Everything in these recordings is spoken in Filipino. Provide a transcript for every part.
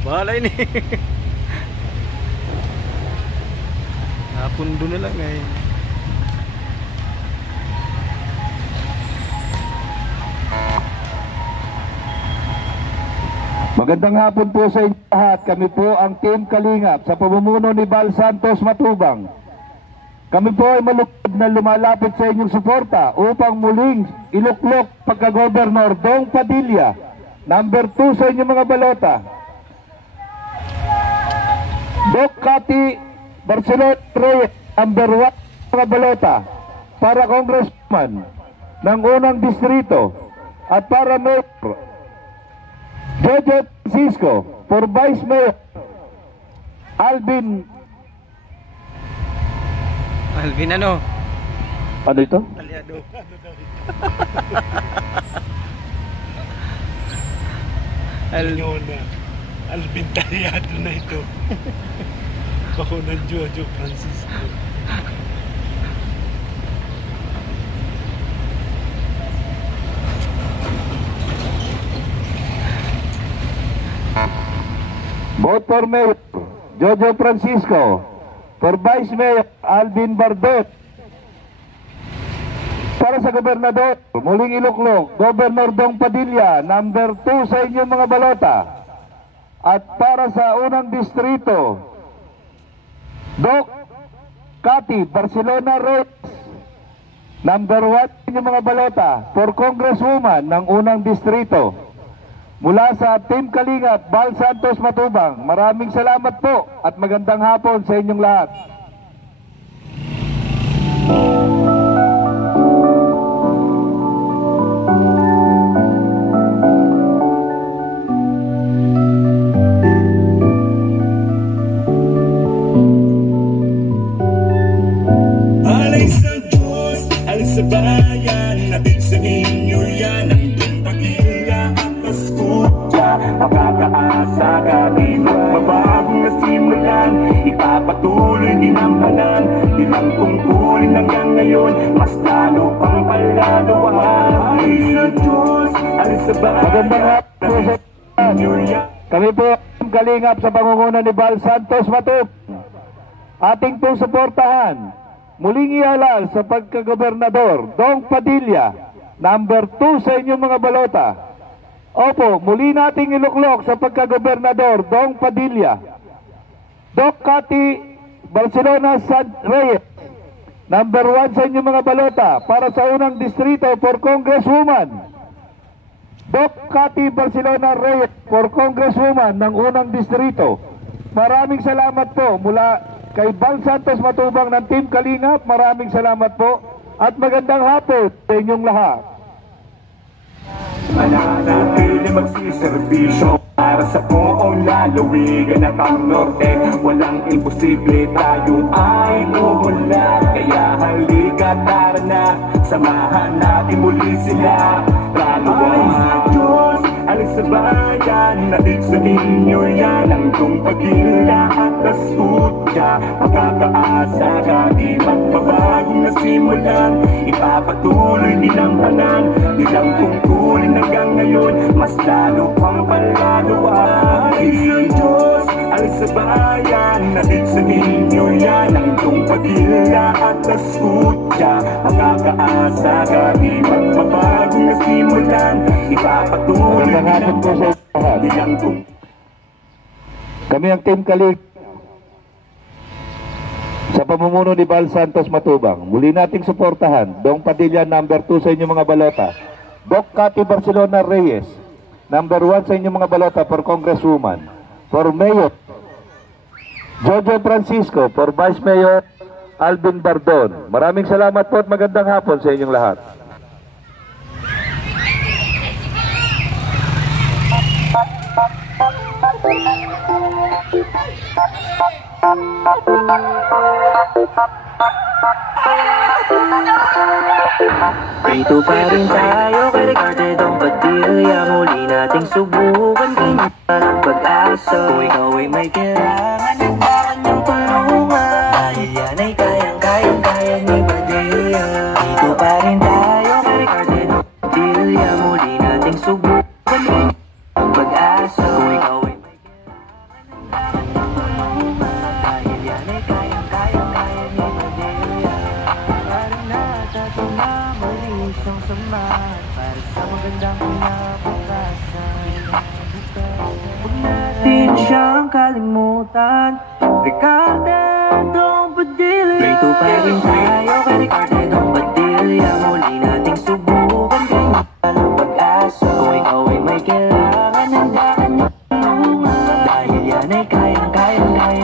Bahala ini. Napundo na lang eh. Magandang hapon po sa inyo lahat. Kami po ang Team Kalingap sa pamumuno ni Val Santos Matubang. Kami po ay malugod na lumalapit sa inyong suporta upang muling iluklok pagka-Gobernador Dong Padilla, number 2 sa inyong mga balota. Doc Cathy Barcelona Reyes, number 1 mga balota para Congressman ng unang distrito, at para Mayor Jojo Francisco, for Vice Mayor Alvin ano? Ano ito? Aliado. Alvin Taliado na ito. Bako ng Jojo Francisco. Vote for Mayor Jojo Francisco, for Vice Mayor Alvin Bardot. Para sa Gobernador, muling iluklok Gobernador Dong Padilla, number 2 sa inyong mga balota. At para sa unang distrito, Doc Cathy Barcelona Reyes, number 1 sa inyong mga balota, for Congresswoman ng unang distrito. Mula sa Team Kalingap, Val Santos Matubang, maraming salamat po at magandang hapon sa inyong lahat. Alay sa Diyos, alay sa bayan, natin sa inyo yan ang Padilla at Pascutya. Makakaasa ka di magbabagong nasimulan, ipapatuloy din ang panan, di lang tungkulin hanggang ngayon, mas lalo pang palalawan. Alay sa Diyos, alay sa bayan. Magandang hapon sa inyo. Kami po ang Kalingap sa pangunguna ni Val Santos Matubang. Ating pong suportahan, muling ihalal sa pagkagobernador Dong Padilla, number 2 sa inyong mga balota. Opo, muli nating iluklok sa pagkagobernador Dong Padilla, Doc Cathy Barcelona Reyes, number 1 sa inyong mga balota para sa unang distrito for Congresswoman. Doc Cathy Barcelona Reyes for Congresswoman ng unang distrito. Maraming salamat po mula kay Val Santos Matubang ng Team Kalingap. Maraming salamat po at magandang hapon sa inyong lahat. Mananatili magsiservisyo para sa buong lalawigan at ang norte. Walang imposible, tayo ay umulat. Kaya halika, tara na, samahan natin muli sila. Lalo ang Diyos, alis sa bayan, natin sa inyo yan ang Dong Padilla at Pascutya. Makakaasa ka di magbabagong nasimulan, ipapatuloy din ang panan, di lang tungkulin hanggang ngayon, mas lalo pang palalawan. Isang Diyos, alis sa bayan, natin sa inyo yan ang Dong Padilla at Pascutya. Makakaasa ka di magbabagong nasimulan, ipapatuloy din ang panan, di lang tungkulin. Kami ang Team Kalingap sa pamumuno ni Val Santos Matubang. Muli nating suportahan Dong Padilla, number 2 sa inyong mga balota. Doc Cathy Barcelona Reyes, number 1 sa inyong mga balota for Congresswoman. For Mayor Jojo Francisco, for Vice Mayor Alvin Bardon. Maraming salamat po at magandang hapon sa inyong lahat. Dito pa rin tayo kay Ricardo Dong Padilla. Muli nating subukan, ganyan parang pag-asa. Kung ikaw ay may kailangan, handa niyong tulungan. Dahil yan ay kaya ni Padilla. Dito pa rin tayo kay Ricardo Dong Padilla. Muli nating subukan, ganyan parang pag-asa. Kung ikaw ay may kailangan. magandang kinabukasan. Huwag natin siyang kalimutan. Ricardo Dong Padilla. Prito pa rin tayo kay Ricardo Dong Padilla. Muli nating subukan, ganyan ang pag-asa. Kung ikaw ay may kailangan, handa ka niyang tulungan. Dahil yan ay kaya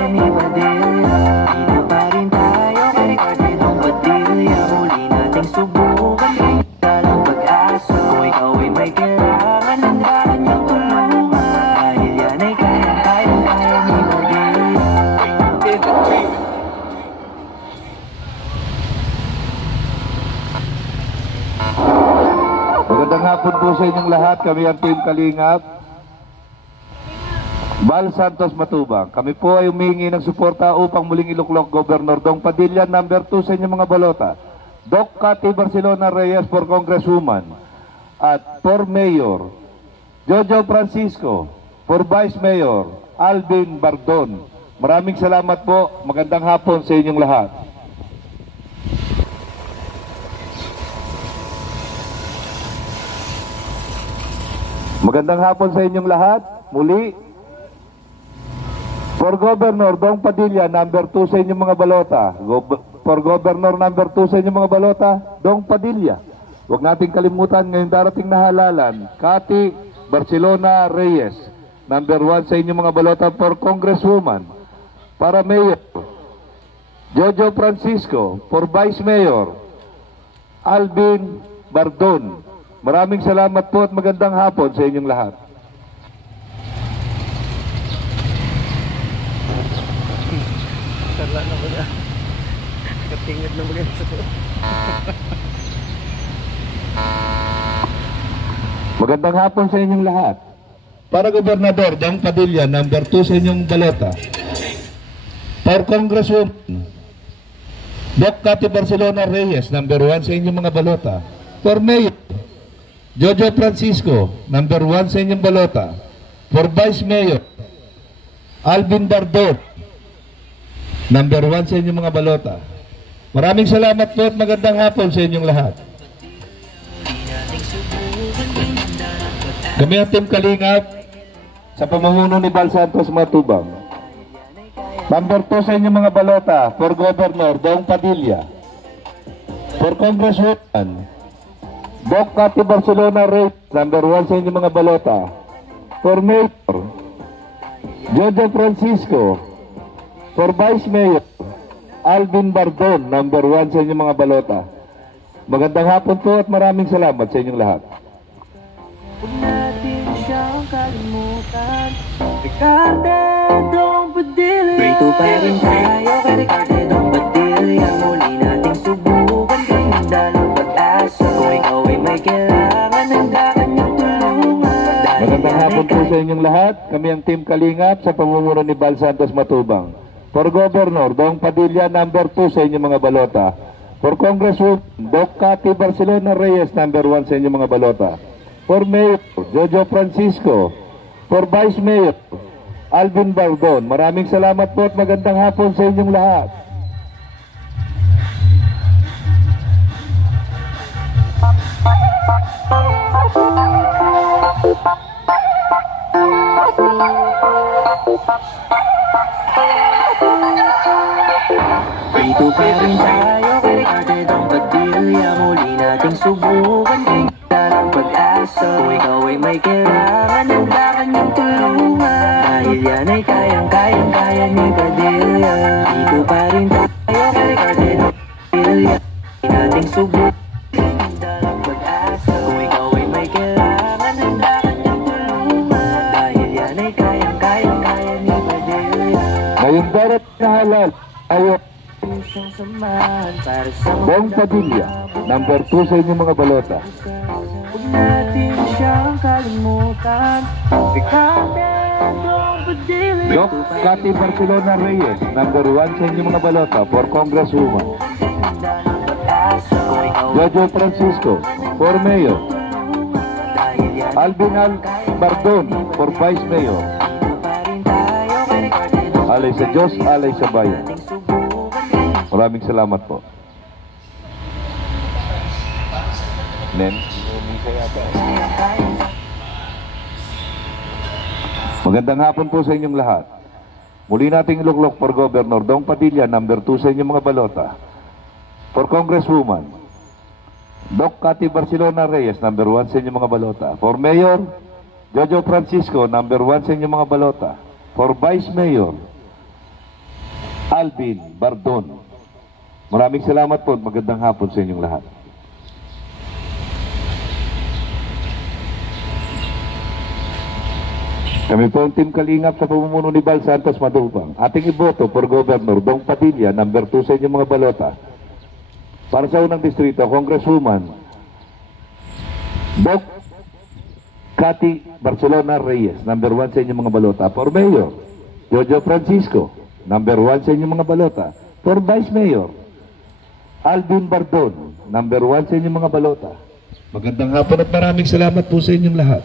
ni Padilla. Prito pa rin tayo kay Ricardo Dong Padilla. Muli nating subukan, ganyan ang pag-asa. Kung ikaw ay may kailangan, handa ka niyang tulungan. Dahil yan ay kaya ni Padilla. Magandang hapon po sa inyong lahat. Kami ang Team Kalingap. Bal Santos Matubang. Kami po ay humingi ng suporta upang muling iluklok Governor Dong Padilla, number 2 sa inyong mga balota. Doc Cathy Barcelona Reyes for Congresswoman. At for Mayor, Jojo Francisco. For Vice Mayor, Alvin Bardon. Maraming salamat po. Magandang hapon sa inyong lahat. Magandang hapon sa inyong lahat. Muli, for Governor Dong Padilla, number 2 sa inyong mga balota. For Governor number 2 sa inyong mga balota, Dong Padilla. Huwag nating kalimutan ngayong darating na halalan, Cathy Barcelona Reyes, number 1 sa inyong mga balota for Congresswoman. Para Mayor, Jojo Francisco. For Vice Mayor, Alvin Bardon. Maraming salamat po at magandang hapon sa inyong lahat. Sarla na ba na? Katingad na mga sa to. Magandang hapon sa inyong lahat. Para Gobernador Dong Padilla, number 2 sa inyong balota. For Congresswoman, Doc Cathy Barcelona Reyes, number 1 sa inyong mga balota. For Mayor, Jojo Francisco, number 1 sa inyong balota. For Vice Mayor, Alvin Bardot, number 1 sa inyong mga balota. Maraming salamat po at magandang hapon sa inyong lahat. Kami ang Team Kalingap sa pamumuno ni Bal Santos Matubang. Number 2 sa inyong mga balota. For Governor Dong Padilla. For Congresswoman, Doc Cathy Barcelona Reyes, number 1 sa inyong mga balota. For Mayor, Jojo Francisco. For Vice Mayor, Alvin Bardon, number 1 sa inyong mga balota. Magandang hapon po at maraming salamat sa inyong lahat. Huwag natin siyang kalimutan. Ricardo Dong Padilla. Prito pa rin tayo kay Ricardo Dong Padilla. Muli nating subukan, ganyan ang pag-asa. Kung ikaw ay may kailangan, handa ka niyang tulungan. Magandang hapon po sa inyong lahat. Kami ang Team Kalingap sa pamumuno ni Bal Santos Matubang. For Governor Dong Padilla, number 2 sa inyong mga balota. For Congresswoman, Doc Cathy Barcelona Reyes, number 1 sa inyong mga balota. For Mayor, Jojo Francisco. For Vice Mayor, Alvin Bardon. Maraming salamat po at magandang hapon sa inyong lahat. Prito pa rin tayo kay Ricardo Dong Padilla. Muli nating subukan, ganyan ang pag-asa. Kung ikaw ay may kailangan, handa ka niyang tulungan. Dahil yan ay kaya ni Padilla. Prito pa rin tayo kay Ricardo Dong Padilla. Muli nating subukan, ganyan ang pag-asa. Kung ikaw ay may kailangan, handa ka niyang tulungan. Dahil yan ay kaya ni Padilla. Ngayong darating na halal, ayo Siyang samahan para sa Dong Padilla, number 2 sa inyong mga balota. huwag natin siyang kalimutan. Ricardo Dong Padilla. Doc Cathy Barcelona Reyes, number 1 sa inyong mga balota. For Congresswoman, Jojo Francisco. For Mayor, Alvin Bardon. For Vice Mayor, alay sa Diyos, alay sa bayan. Maraming salamat po. Nen? Magandang hapon po sa inyong lahat. Muli nating iluklok for Governor Dong Padilla, number 2 sa inyong mga balota. For Congresswoman, Doc Cathy Barcelona Reyes, number 1 sa inyong mga balota. For Mayor, Jojo Francisco, number 1 sa inyong mga balota. For Vice Mayor, Alvin Bardon. Maraming salamat po at magandang hapon sa inyong lahat. Kami po ang Team Kalingap sa pamumuno ni Bal Santos Matubang. Ating iboto for Governor Dong Padilla, number 2 sa inyong mga balota. Para sa unang distrito, Congresswoman Doc Cathy Barcelona Reyes, number 1 sa inyong mga balota. For Mayor, Jojo Francisco, number 1 sa inyong mga balota. For Vice Mayor, Alvin Bardon, number 1 sa inyong mga balota. Magandang hapon at maraming salamat po sa inyong lahat.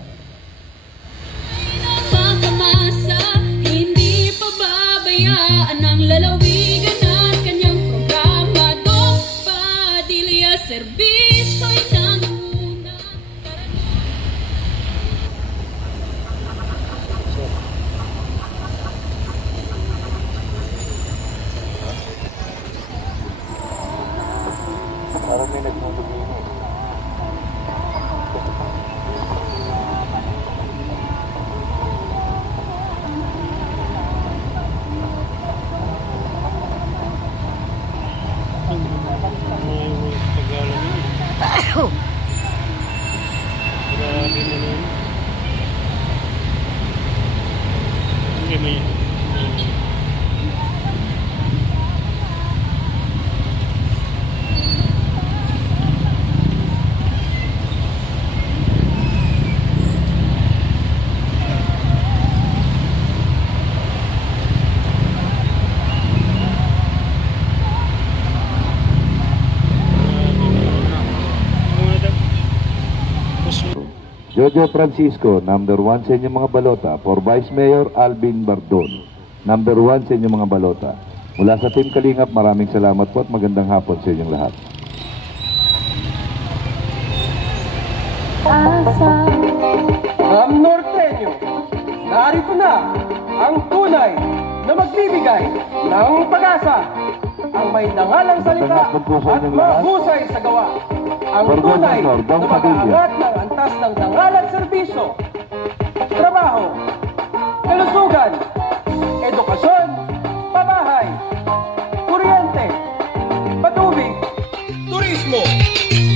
Ang lalawigan at kanyang programa, Dong Padilla, serbisyo'y nanguna. Parang may nagmulubin. Jojo Francisco, number 1 sa inyong mga balota. For Vice Mayor, Alvin Bardon, number 1 sa inyong mga balota. Mula sa Team Kalingap, maraming salamat po at magandang hapon sa inyong lahat. Ang Norteño, narito na ang tunay na magbibigay ng pag-asa. Ang may nangalang salita at mahusay sa gawa. Ang tunay na mag-aangat ng antas ng nangalang serbisyo, trabaho, kalusugan, edukasyon, pabahay, kuryente, patubig, turismo,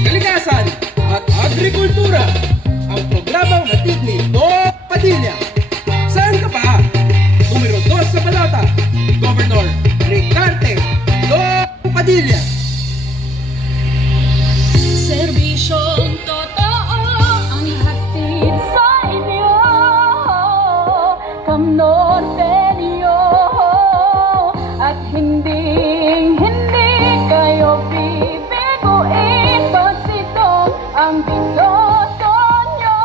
kalikasan at agrikultura. Ang programang hatid ni Dong Padilla. Saan ka pa? Numero 2 sa balota, Governor Ricarte Dong Padilla. Serbisyong totoo ang hatid sa inyo, Cam Norteño, at hindi kayo bibiguin pag sitong ang binoto nyo.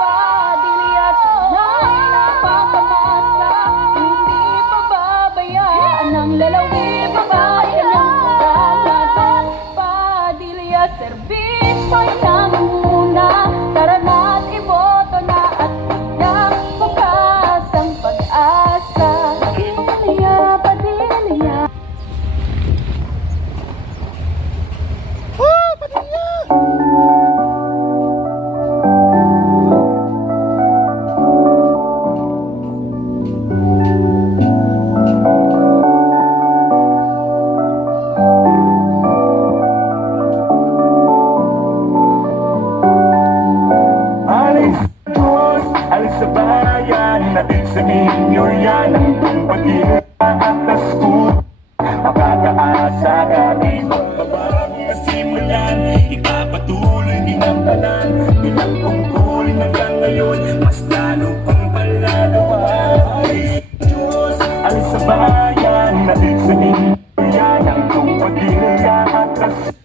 Padilla tunay na pagkamasa, hindi pababayaan ang lalawin babae ng programa. Padilla, serbisyo'y nanguna. Tara na't iboto na at bigyan bukas ang pag-asa. Padilla, Padilla. Alis sa bayan, natin sa ninyo yan ang Dong Padilla at naskud. Makakaasa ka dito, mababang nasimulan, ipapatuloy din ang tanan. Ilang tungkulin hanggang ngayon, mas lalo pang palalawa. Alis sa bayan, natin sa ninyo yan ang Dong Padilla at naskud.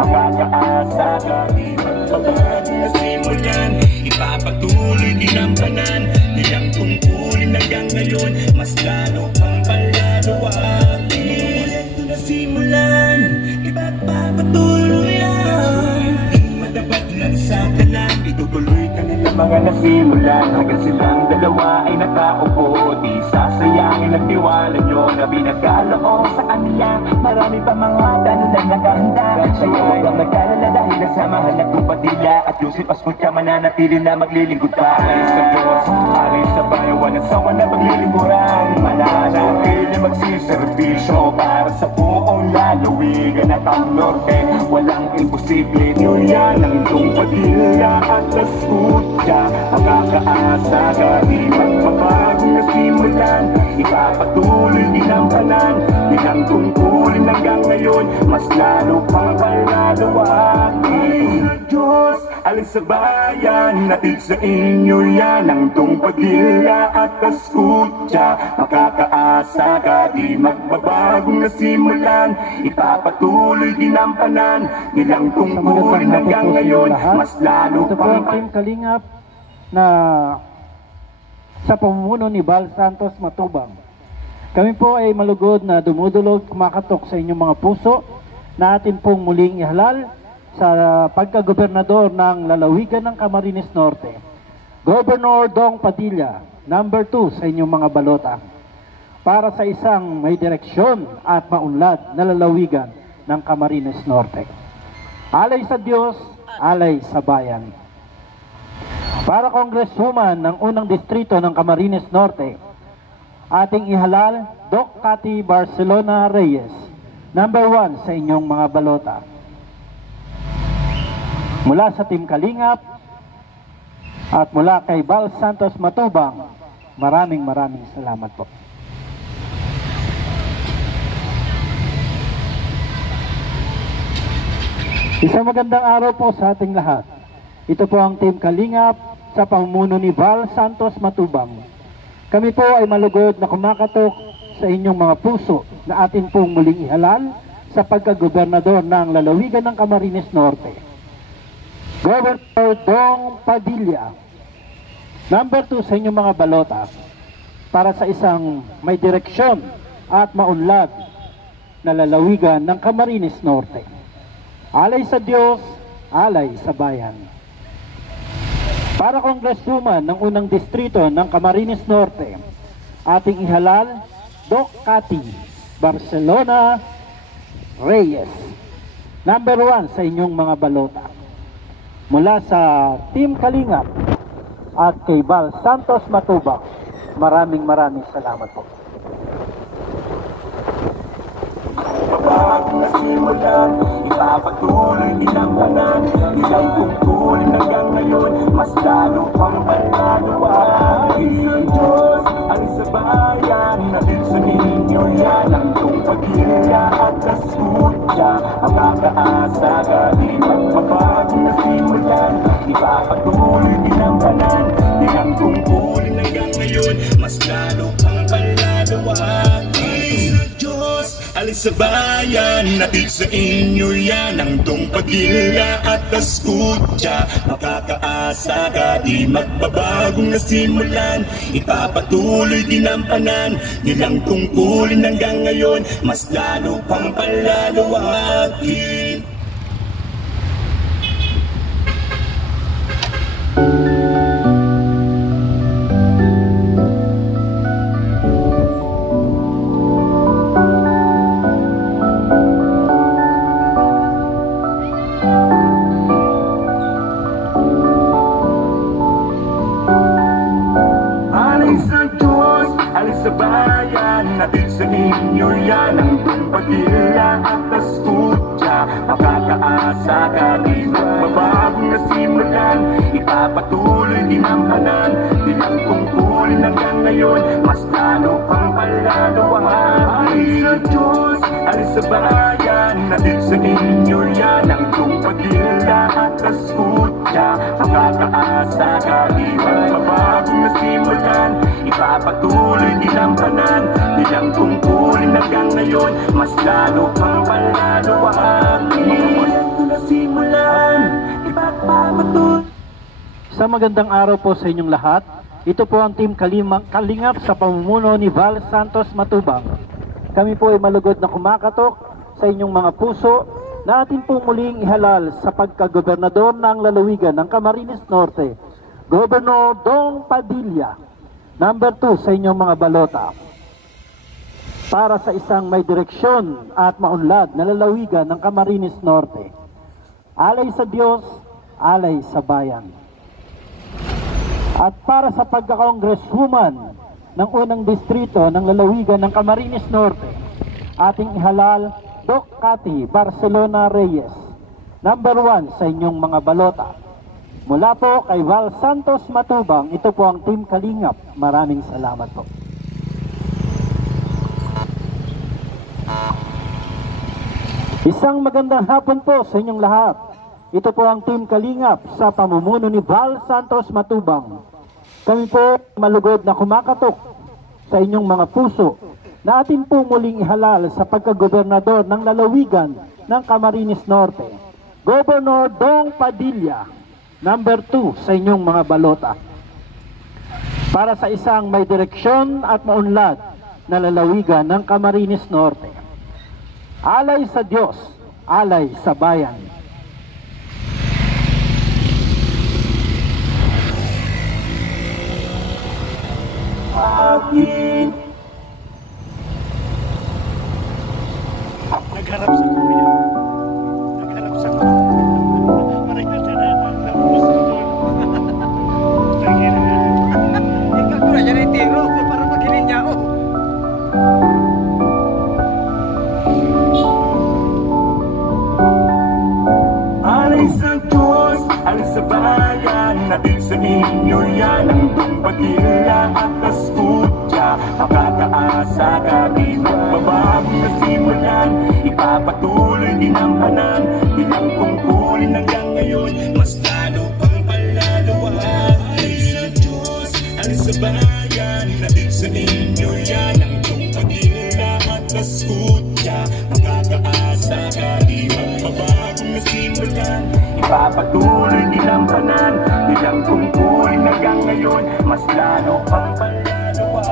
Makakaasa ka dito, mababang nasimulan, ipapatuloy din ang tanan. Ilang tungkulin hanggang ngayon, mas lalo pang palalawa. Ito na simulan, ipapatuloy yan. mga nasimulan hanggang silang dalawa ay nakaupo. Di sasayangin ang tiwala nyo na binagkaloob sa kanila. Marami pa mga danulang nakahanda. Kaya huwag kang magkalala dahil nasamahan na kumpatila. At Yusip Askucha mananatili na maglilingkod pa. Alis sa Diyos, alis sa bayan, walang sawa na maglilingkuran. Mananatili magsiservisyo para sa buong lalawigan at ang norte. Walang imposible, yun yan ang itong Padilla at Askucha. Makakaasa ka, di magpapagong nasimulan. Ipapatuloy ginampanan, nilang tungkulin hanggang ngayon. Mas lalo pang palalawakin. Diyos, alis sa bayan, natid sa inyo yan ang itong Padilla at Askucha. Makakaasa ka, di magbabagong nasimulan. Ipapatuloy ginampanan, nilang tungkulin hanggang ngayon. Mas lalo ito po pang ang Team Kalingap na sa pamumuno ni Val Santos Matubang. Kami po ay malugod na dumudulog, kumakatok sa inyong mga puso na atin pong muling ihalal sa pagkagobernador ng lalawigan ng Camarines Norte. Governor Dong Padilla, number 2 sa inyong mga balota, para sa isang may direksyon at maunlad na lalawigan ng Camarines Norte. Alay sa Diyos, alay sa bayan. Para Congresswoman ng unang distrito ng Camarines Norte, ating ihalal Doc Cathy Barcelona Reyes, number 1 sa inyong mga balota. Mula sa Team Kalingap at mula kay Val Santos Matubang, maraming salamat po. Isang magandang araw po sa ating lahat. Ito po ang Team Kalingap sa pamumuno ni Val Santos Matubang. Kami po ay malugod na kumakatok sa inyong mga puso na atin pong muling ihalal sa pagkagobernador ng lalawigan ng Camarines Norte. Governor Dong Padilla, number 2 sa inyong mga balota, para sa isang may direksyon at maunlad na lalawigan ng Camarines Norte. Alay sa Diyos, alay sa bayan. Para Congresswoman ng unang distrito ng Camarines Norte, ating ihalal Doc Cathy Barcelona Reyes, number 1 sa inyong mga balota. Mula sa Team Kalingap at kay Val Santos Matubang, maraming salamat po. Bago nasimulan, ipapatuloy ginampanan, nilang tungkulin hanggang ngayon. Mas lalo pang palalawakin. Diyos, alis sa bayan, natid sa ninyo yan ang itong Padilla at Askucha. Makakaasa ka, di magpapagong nasimulan. Ipapatuloy ginampanan, nilang tungkulin hanggang ngayon. Mas lalo pang palalawakin. Diyos, alis sa bayan, natid sa inyo yan ang itong Padilla at Askucha. Makakaasa ka, di magbabagong nasimulan. Ipapatuloy ginampanan, nilang tungkulin hanggang ngayon. Mas lalo pang palalawakin. Sa bayan, natid sa inyo yan ang itong Padilla at Askucha. Makakaasa ka, di magbabagong nasimulan. Ipapatuloy ginampanan, nilang tungkulin hanggang ngayon. Mas lalo pang palalawakin. Alis sa Diyos, alis sa bayan, natid sa inyo yan ang itong Padilla at Askucha. Makakaasa ka, di magbabagong nasimulan. Ipapatuloy ginampanan, nilang tungkulin hanggang ngayon. Mas lalo pang palalawakin. Nasimulan, ipapatuloy. Sa magandang araw po sa inyong lahat. Ito po ang Team Kalingap sa pamumuno ni Val Santos Matubang. Kami po ay malugod na kumakatok sa inyong mga puso na atin pong muling ihalal sa pagkagobernador ng lalawigan ng Camarines Norte Governor Dong Padilla. Number 2 sa inyong mga balota. Para sa isang may direksyon at maunlad na lalawigan ng Camarines Norte. Alay sa Diyos, alay sa bayan. At para sa pagka-congresswoman ng unang distrito ng lalawigan ng Camarines Norte, ating ihalal Doc Cathy Barcelona Reyes. Number 1 sa inyong mga balota. Mula po kay Val Santos Matubang, ito po ang Team Kalingap. Maraming salamat po. Isang magandang hapon po sa inyong lahat. Ito po ang Team Kalingap sa pamumuno ni Val Santos Matubang. Kami po malugod na kumakatok sa inyong mga puso na atin po muling ihalal sa pagkagobernador ng lalawigan ng Camarines Norte, Governor Dong Padilla. Number 2 sa inyong mga balota. Para sa isang may direksyon at maunlad na lalawigan ng Camarines Norte. Alay sa Diyos, alay sa bayan. Nagharap sa kuya. Nagharap sa kuya. Maray na siya na. Napos ko doon. Lagi na nga. Ikaw ko na dyan ay tiro. Para magkinin niya ako. Alay sa Diyos, alay sa bayan, natin sa inyo yan ang Padilla at Escucha. Makakaasa ka di magbabagong nasimulan, ipapatuloy din ang panan, bilang tungkulin hanggang ngayon, mas lalo pang palalawa. Alay sa Diyos, alay sa bayan, natin sa inyo yan ang Padilla at Escucha. Makakaasa ka di magbabagong nasimulan, ipapatuloy din ang panan, bilang tungkulin hanggang ngayon, mas lalo pang palalawa.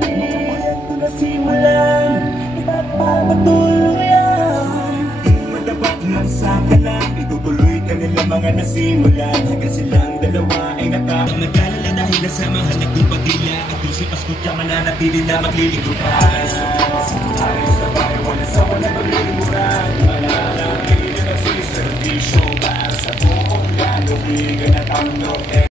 Ito na simulan, ipapatuloy yan. Madapat lang sa kanan, itutuloy ka nila mga nasimulan. Hanggang silang dalawa ay nagkalala dahil nasamahan naging Padilla at Jose Escucha mananatili na maglilingkuran. Ay sabay, wala sa wala maglilimuran. Mananatili na nagsiservisyo para sa buong lalawigan at ang norte.